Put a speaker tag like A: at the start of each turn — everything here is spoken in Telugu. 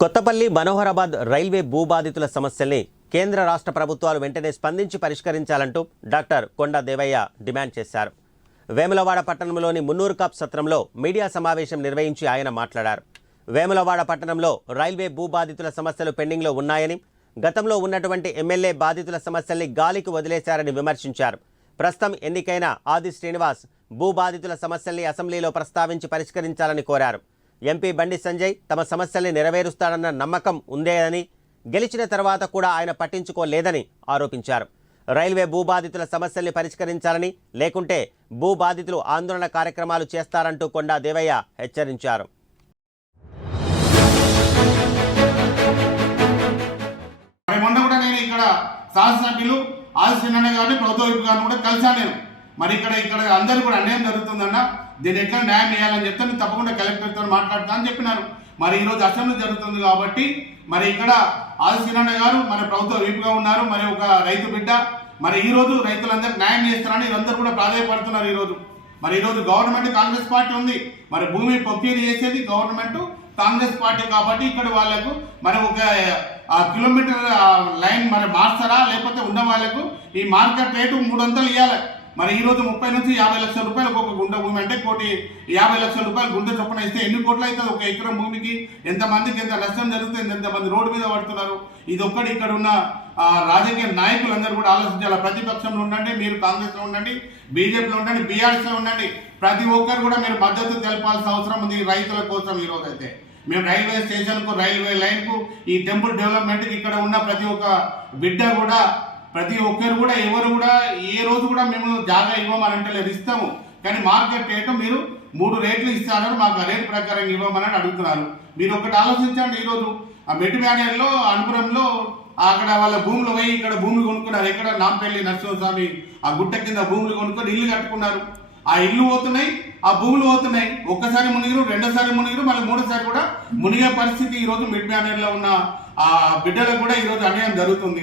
A: కొత్తపల్లి మనోహరాబాద్ రైల్వే భూబాధితుల సమస్యల్ని కేంద్ర రాష్ట్ర ప్రభుత్వాలు వెంటనే స్పందించి పరిష్కరించాలంటూ డాక్టర్ కొండా దేవయ్య డిమాండ్ చేశారు. వేములవాడ పట్టణంలోని మున్నూరు కాప్ సత్రంలో మీడియా సమావేశం నిర్వహించి ఆయన మాట్లాడారు. వేములవాడ పట్టణంలో రైల్వే భూబాధితుల సమస్యలు పెండింగ్లో ఉన్నాయని గతంలో ఉన్నటువంటి ఎమ్మెల్యే బాధితుల సమస్యల్ని గాలికి వదిలేశారని విమర్శించారు. ప్రస్తుతం ఎన్నికైన ఆది శ్రీనివాస్ భూబాధితుల సమస్యల్ని అసెంబ్లీలో ప్రస్తావించి పరిష్కరించాలని కోరారు. ఎంపీ బండి సంజయ్ తమ సమస్యల్ని నెరవేరుస్తాడన్న నమ్మకం ఉందే అని గెలిచిన తర్వాత కూడా ఆయన పట్టించుకోలేదని ఆరోపించారు. రైల్వే భూబాధితుల సమస్యల్ని పరిష్కరించాలని లేకుంటే భూబాధితులు ఆందోళన కార్యక్రమాలు చేస్తారంటూ కొండా దేవయ్య హెచ్చరించారు.
B: మొన్న కూడా నేను ఇక్కడ శాసనసభ్యులు గారిని ప్రభుత్వ గారిని కూడా కలిశాను నేను. మరి ఇక్కడ ఇక్కడ అందరూ కూడా అన్యాయం జరుగుతుందన్న దీన్ని ఎట్లా న్యాయం చేయాలని చెప్తే నేను తప్పకుండా కలెక్టర్తో మాట్లాడతా అని చెప్పినారు. మరి ఈరోజు అసెంబ్లీ జరుగుతుంది కాబట్టి మరి ఇక్కడ ఆదిశ్రీనన్న గారు మరి ప్రభుత్వ వైపుగా ఉన్నారు. మరి ఒక రైతు బిడ్డ మరి ఈరోజు రైతులందరూ న్యాయం చేస్తారని వీరందరూ కూడా ప్రాధాయపడుతున్నారు ఈరోజు మరి ఈరోజు గవర్నమెంట్ కాంగ్రెస్ పార్టీ ఉంది. మరి భూమి పొక్కేది చేసేది గవర్నమెంట్ కాంగ్రెస్ పార్టీ కాబట్టి ఇక్కడ వాళ్ళకు మరి ఒక కిలోమీటర్ లైన్ మరి మార్చారా లేకపోతే ఉన్న వాళ్ళకు ఈ మార్కెట్ రేటు మూడు వందలు ఇవ్వాలి మరి ఈ రోజు ముప్పై నుంచి యాభై లక్షల రూపాయలు ఒక్కొక్క గుంట భూమి అంటే కోటి యాభై లక్షల రూపాయలు గుంట చొప్పున ఇస్తే ఎన్ని కోట్లు అవుతుంది? ఒక ఎకరం భూమికి ఎంతమందికి ఎంత నష్టం జరుగుతుంది? ఎంతమంది రోడ్డు మీద పడుతున్నారు? ఇది ఒక్కటి ఇక్కడ ఉన్న రాజకీయ నాయకులందరూ కూడా ఆలోచించాలి? ప్రతిపక్షంలో ఉండండి మీరు కాంగ్రెస్లో ఉండండి బీజేపీలో ఉండండి బీఆర్ఎస్లో ఉండండి. ప్రతి ఒక్కరు కూడా మీరు మద్దతు తెలపాల్సిన అవసరం ఉంది రైతుల కోసం ఈ రోజు అయితే. మేము రైల్వే స్టేషన్కు రైల్వే లైన్కు ఈ టెంపుల్ డెవలప్మెంట్కి ఇక్కడ ఉన్న ప్రతి ఒక్క బిడ్డ కూడా ప్రతి ఒక్కరు కూడా ఎవరు కూడా ఏ రోజు కూడా మేము జాగా ఇవ్వమని అంటే లేదు ఇస్తాము. కానీ మార్కెట్ రేటు మీరు మూడు రేట్లు ఇస్తారని మాకు ఆ రేటు ప్రకారం ఇవ్వమని అడుగుతున్నారు. మీరు ఒకటి ఆలోచించండి ఈరోజు. ఆ మెట్టు మేనేర్లో అనుపురంలో అక్కడ వాళ్ళ భూములు పోయి ఇక్కడ భూములు కొనుక్కున్నారు. ఎక్కడ? నాంపల్లి నరసింహస్వామి ఆ గుట్ట కింద భూములు కొనుక్కొని ఇల్లు కట్టుకున్నారు. ఆ ఇల్లు పోతున్నాయి ఆ భూములు పోతున్నాయి. ఒక్కసారి మునిగిరు రెండోసారి మునిగిరు మళ్ళీ మూడోసారి కూడా మునిగే పరిస్థితి ఈ రోజు మిడ్ బ్యానర్ ఉన్న ఆ బిడ్డలకు కూడా ఈ రోజు అన్యాయం జరుగుతుంది.